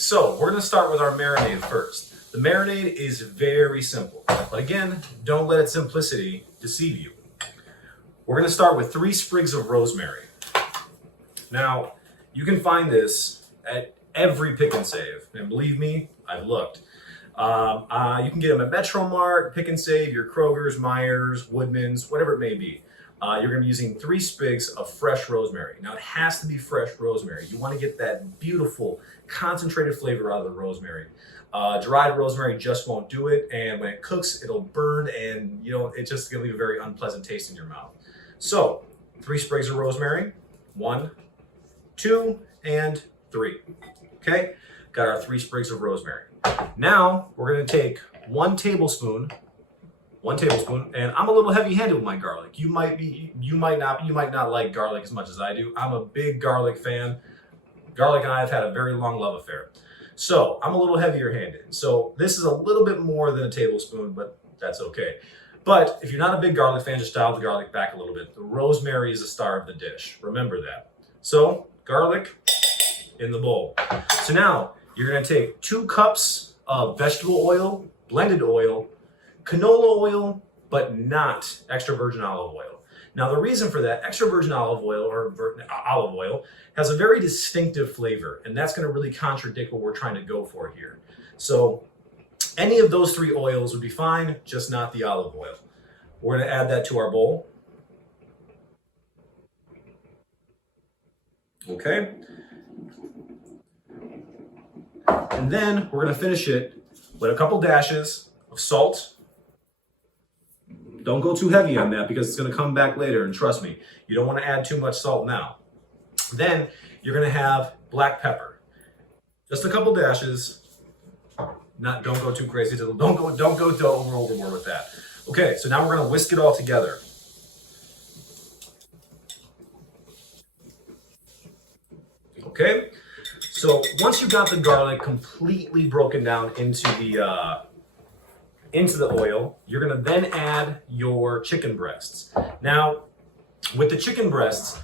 so we're gonna start with our marinade first. The marinade is very simple, but again, don't let its simplicity deceive you. We're gonna start with 3 sprigs of rosemary. Now, you can find this at every pick and save, and believe me, I've looked. You can get them at Metro Mart, Pick and Save, your Kroger's, Myers, Woodman's, whatever it may be. You're going to be using 3 sprigs of fresh rosemary. Now, it has to be fresh rosemary. You want to get that beautiful, concentrated flavor out of the rosemary. Dried rosemary just won't do it, and when it cooks, it'll burn, and it's just going to leave a very unpleasant taste in your mouth. So, 3 sprigs of rosemary, 1, 2, and 3. Okay, got our 3 sprigs of rosemary. Now we're going to take 1 tablespoon, and I'm a little heavy-handed with my garlic. You might not like garlic as much as I do. I'm a big garlic fan. Garlic and I have had a very long love affair. So I'm a little heavier-handed. So this is a little bit more than a tablespoon, but that's okay. But if you're not a big garlic fan, just dial the garlic back a little bit. The rosemary is the star of the dish. Remember that. So garlic in the bowl. So now you're going to take 2 cups of vegetable oil, blended oil, canola oil, but not extra virgin olive oil. Now, the reason for that, extra virgin olive oil or olive oil has a very distinctive flavor, and that's going to really contradict what we're trying to go for here. So any of those 3 oils would be fine, just not the olive oil. We're going to add that to our bowl. Okay. And then we're going to finish it with a couple dashes of salt. Don't go too heavy on that because it's going to come back later, and trust me, you don't want to add too much salt now. Then you're going to have black pepper. Just a couple dashes. Don't go too crazy. Don't go overboard with that. Okay, so now we're going to whisk it all together. Okay? So once you've got the garlic completely broken down into the oil, you're going to then add your chicken breasts. Now, with the chicken breasts,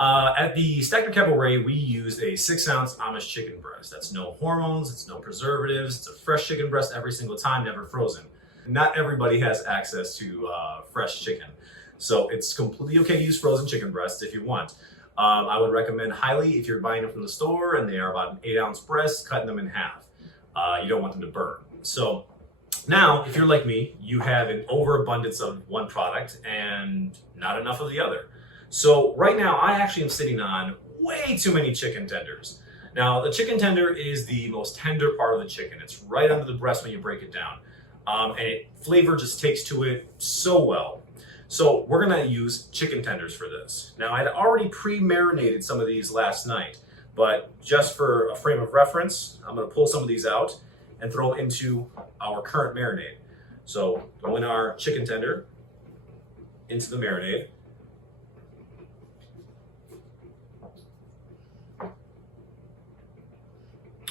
at the Stackner Cabaret, we use a 6-ounce Amish chicken breast. That's no hormones, it's no preservatives, it's a fresh chicken breast every single time, never frozen. Not everybody has access to fresh chicken. So it's completely okay to use frozen chicken breasts if you want. I would recommend highly if you're buying them from the store and they are about an 8-ounce breast, cutting them in half. You don't want them to burn. So now, if you're like me, you have an overabundance of one product and not enough of the other. So right now, I actually am sitting on way too many chicken tenders. Now, the chicken tender is the most tender part of the chicken. It's right under the breast when you break it down. Flavor just takes to it so well. So we're gonna use chicken tenders for this. Now, I'd already pre-marinated some of these last night, but just for a frame of reference, I'm gonna pull some of these out and throw into our current marinade. So go in our chicken tender, into the marinade.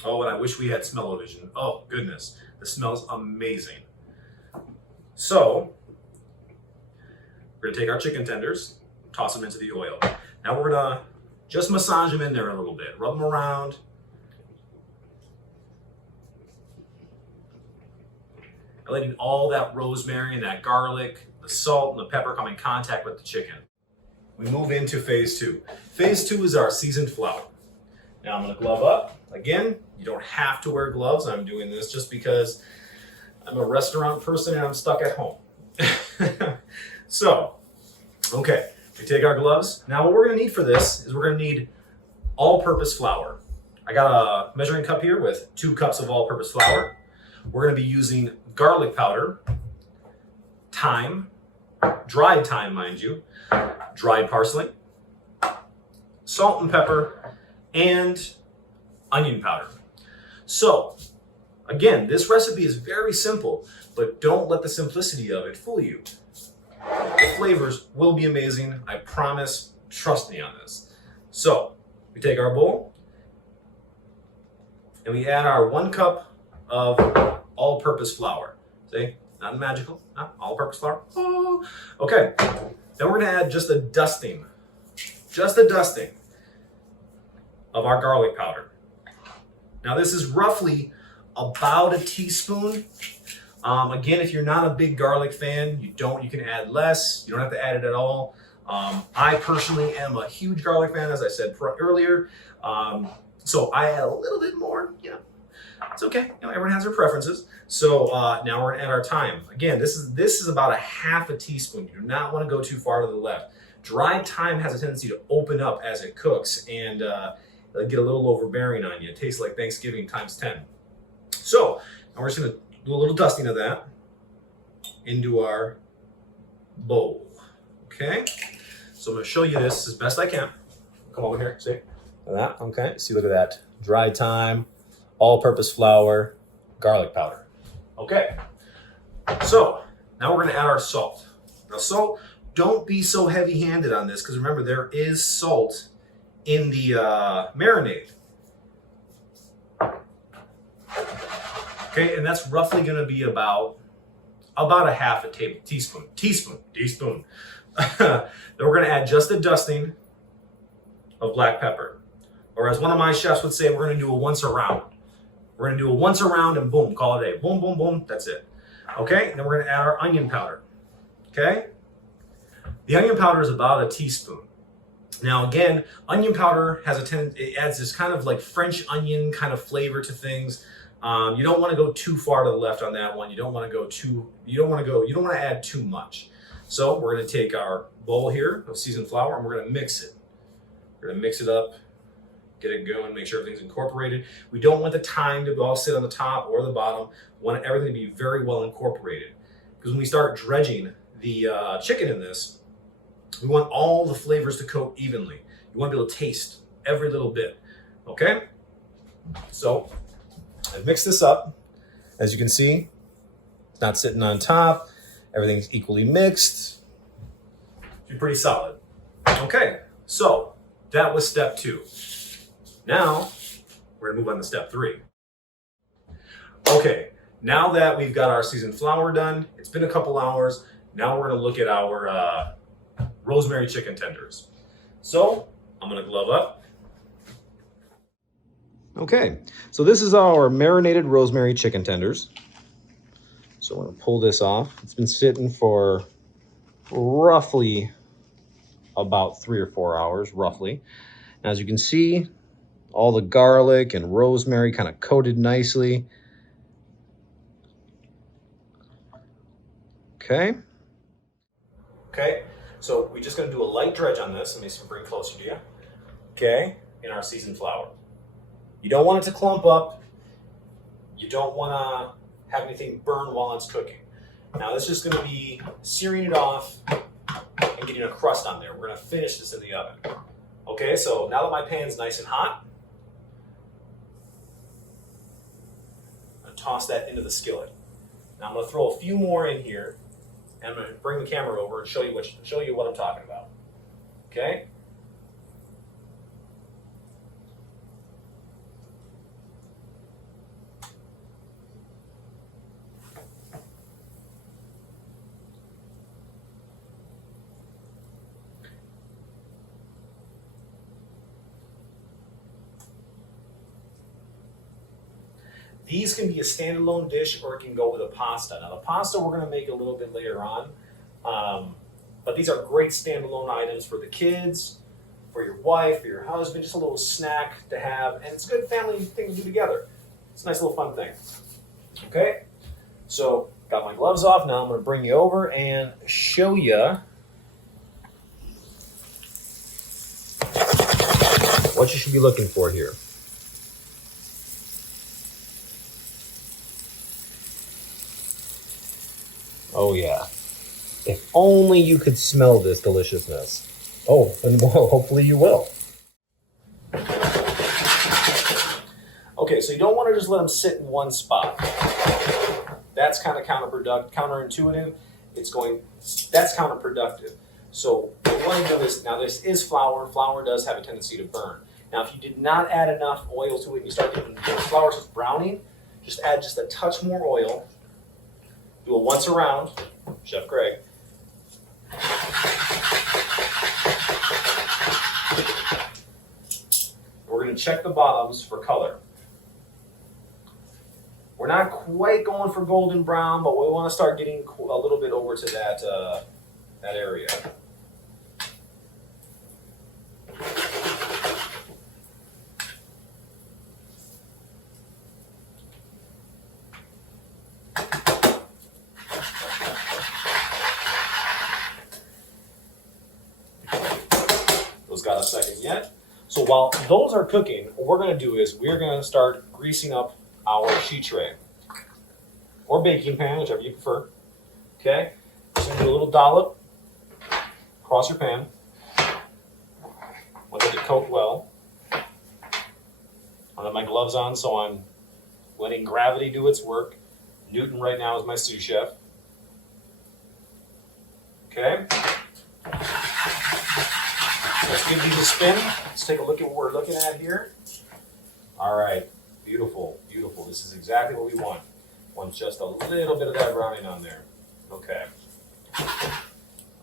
Oh, and I wish we had smell-o-vision. Oh, goodness, the smells amazing. So, we're gonna take our chicken tenders, toss them into the oil. Now we're gonna just massage them in there a little bit, rub them around. And letting all that rosemary and that garlic, the salt and the pepper come in contact with the chicken. We move into phase 2. Phase 2 is our seasoned flour. Now I'm gonna glove up. Again, you don't have to wear gloves. I'm doing this just because I'm a restaurant person and I'm stuck at home. So, okay, we take our gloves. Now what we're gonna need for this is we're gonna need all-purpose flour. I got a measuring cup here with 2 cups of all-purpose flour. We're gonna be using garlic powder, thyme, dried thyme, mind you, dried parsley, salt and pepper, and onion powder. So, again, this recipe is very simple, but don't let the simplicity of it fool you. The flavors will be amazing, I promise. Trust me on this. So, we take our bowl and we add our 1 cup of all-purpose flour. See, not magical, not all-purpose flour. Oh. Okay, then we're gonna add just a dusting of our garlic powder. Now this is roughly about a teaspoon. Again, if you're not a big garlic fan, you can add less. You don't have to add it at all. I personally am a huge garlic fan, as I said earlier. So I add a little bit more, it's okay. Everyone has their preferences. So now we're gonna add our thyme. Again, this is about a half a teaspoon. You do not want to go too far to the left. Dried thyme has a tendency to open up as it cooks and get a little overbearing on you. It tastes like Thanksgiving times 10. So now we're just gonna do a little dusting of that into our bowl. Okay, so I'm gonna show you this as best I can. Come over here, see? That, okay, see, look at that. Dried thyme, all-purpose flour, garlic powder. Okay, so now we're gonna add our salt. Now salt, don't be so heavy-handed on this, because remember, there is salt in the marinade. Okay, and that's roughly gonna be about a half a teaspoon. Then we're gonna add just a dusting of black pepper. Or as one of my chefs would say, we're gonna do a once around. We're gonna do a once around and boom, call it a day. Boom, boom, boom, that's it. Okay, and then we're gonna add our onion powder. Okay? The onion powder is about a teaspoon. Now again, onion powder has it adds this kind of like French onion kind of flavor to things. You don't want to go too far to the left on that one. You don't want to add too much. So we're going to take our bowl here of seasoned flour and we're going to mix it. We're going to mix it up, get it going, make sure everything's incorporated. We don't want the thyme to all sit on the top or the bottom. We want everything to be very well incorporated. Because when we start dredging the chicken in this, we want all the flavors to coat evenly. You want to be able to taste every little bit. Okay? So I've mixed this up. As you can see, it's not sitting on top. Everything's equally mixed. It's pretty solid. Okay, so that was step 2. Now, we're gonna move on to step 3. Okay, now that we've got our seasoned flour done, it's been a couple hours. Now we're gonna look at our rosemary chicken tenders. So, I'm gonna glove up. Okay, so this is our marinated rosemary chicken tenders. So I'm gonna pull this off. It's been sitting for roughly about 3 or 4 hours, roughly. As you can see, all the garlic and rosemary kind of coated nicely. Okay. Okay, so we're just gonna do a light dredge on this. Let me bring it closer to you. Okay, in our seasoned flour. You don't want it to clump up. You don't want to have anything burn while it's cooking. Now this is going to be searing it off and getting a crust on there. We're going to finish this in the oven. Okay, so now that my pan's nice and hot, I'm going to toss that into the skillet. Now I'm going to throw a few more in here, and I'm going to bring the camera over and show you what I'm talking about. Okay? These can be a standalone dish or it can go with a pasta. Now the pasta we're going to make a little bit later on, but these are great standalone items for the kids, for your wife, for your husband, just a little snack to have, and it's a good family thing to do together. It's a nice little fun thing. Okay, so got my gloves off. Now I'm going to bring you over and show you what you should be looking for here. Oh yeah. If only you could smell this deliciousness. Oh, and well, hopefully you will. Okay, so you don't want to just let them sit in one spot. That's kind of counterintuitive. That's counterproductive. So what you want to do is, now this is flour. Flour does have a tendency to burn. Now if you did not add enough oil to it and you start getting the flour starts browning, just add just a touch more oil. Do a once around, Chef Greg. We're going to check the bottoms for color. not quite going for golden brown, but we want to start getting a little bit over to that area. Those got a second yet. So while those are cooking, what we're going to do is we're going to start greasing up our sheet tray or baking pan, whichever you prefer. Okay, just gonna do a little dollop across your pan. Let it coat well. I have my gloves on, so I'm letting gravity do its work. Newton right now is my sous chef. Okay. Let's give these a spin. Let's take a look at what we're looking at here. All right, beautiful, beautiful. This is exactly what we want. Want just a little bit of that browning on there. Okay.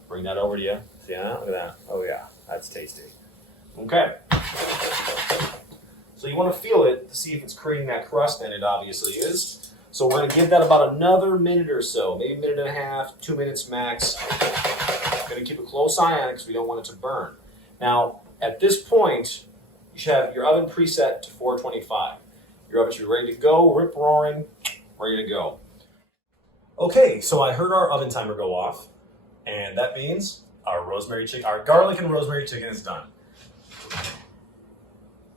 Bring that over to you. See that? Look at that. Oh yeah, that's tasty. Okay. So you want to feel it to see if it's creating that crust, and it obviously is. So we're going to give that about another minute or so, maybe a minute and a half, 2 minutes max. Going to keep a close eye on it because we don't want it to burn. Now, at this point, you should have your oven preset to 425. Your oven should be ready to go, rip roaring, ready to go. Okay, so I heard our oven timer go off, and that means our garlic and rosemary chicken is done.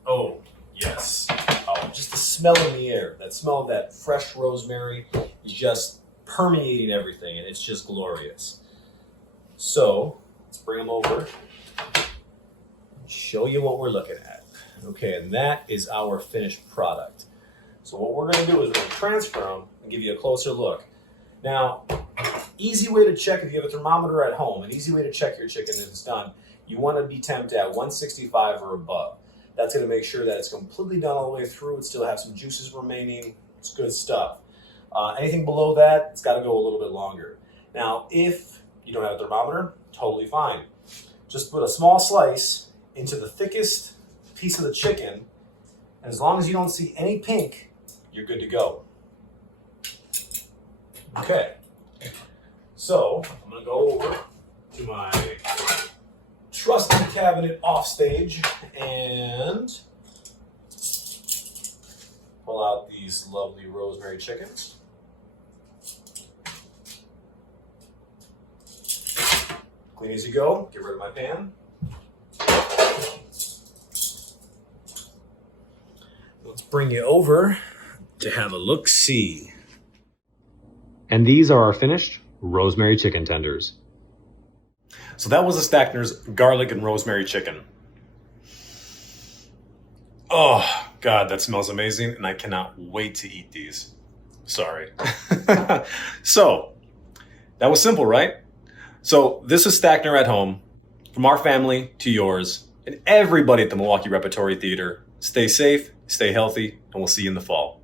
Oh, yes. Oh, just the smell in the air. That smell of that fresh rosemary is just permeating everything, and it's just glorious. So, let's bring them over. Show you what we're looking at. Okay, and that is our finished product. So what we're going to do is we're going to transfer them and give you a closer look. Now, easy way to check if you have a thermometer at home, an easy way to check your chicken if it's done, you want to be temped at 165 or above. That's going to make sure that it's completely done all the way through. It still has some juices remaining. It's good stuff. Anything below that, it's got to go a little bit longer. Now, if you don't have a thermometer, totally fine. Just put a small slice into the thickest piece of the chicken, and as long as you don't see any pink, you're good to go. Okay, so I'm going to go over to my trusty cabinet offstage and pull out these lovely rosemary chickens. Clean as you go, get rid of my pan. Let's bring you over to have a look-see. And these are our finished rosemary chicken tenders. So that was the Stackner's garlic and rosemary chicken. Oh, God, that smells amazing, and I cannot wait to eat these. Sorry. So, that was simple, right? So, this is Stackner at home. From our family to yours, and everybody at the Milwaukee Repertory Theater. Stay safe, stay healthy, and we'll see you in the fall.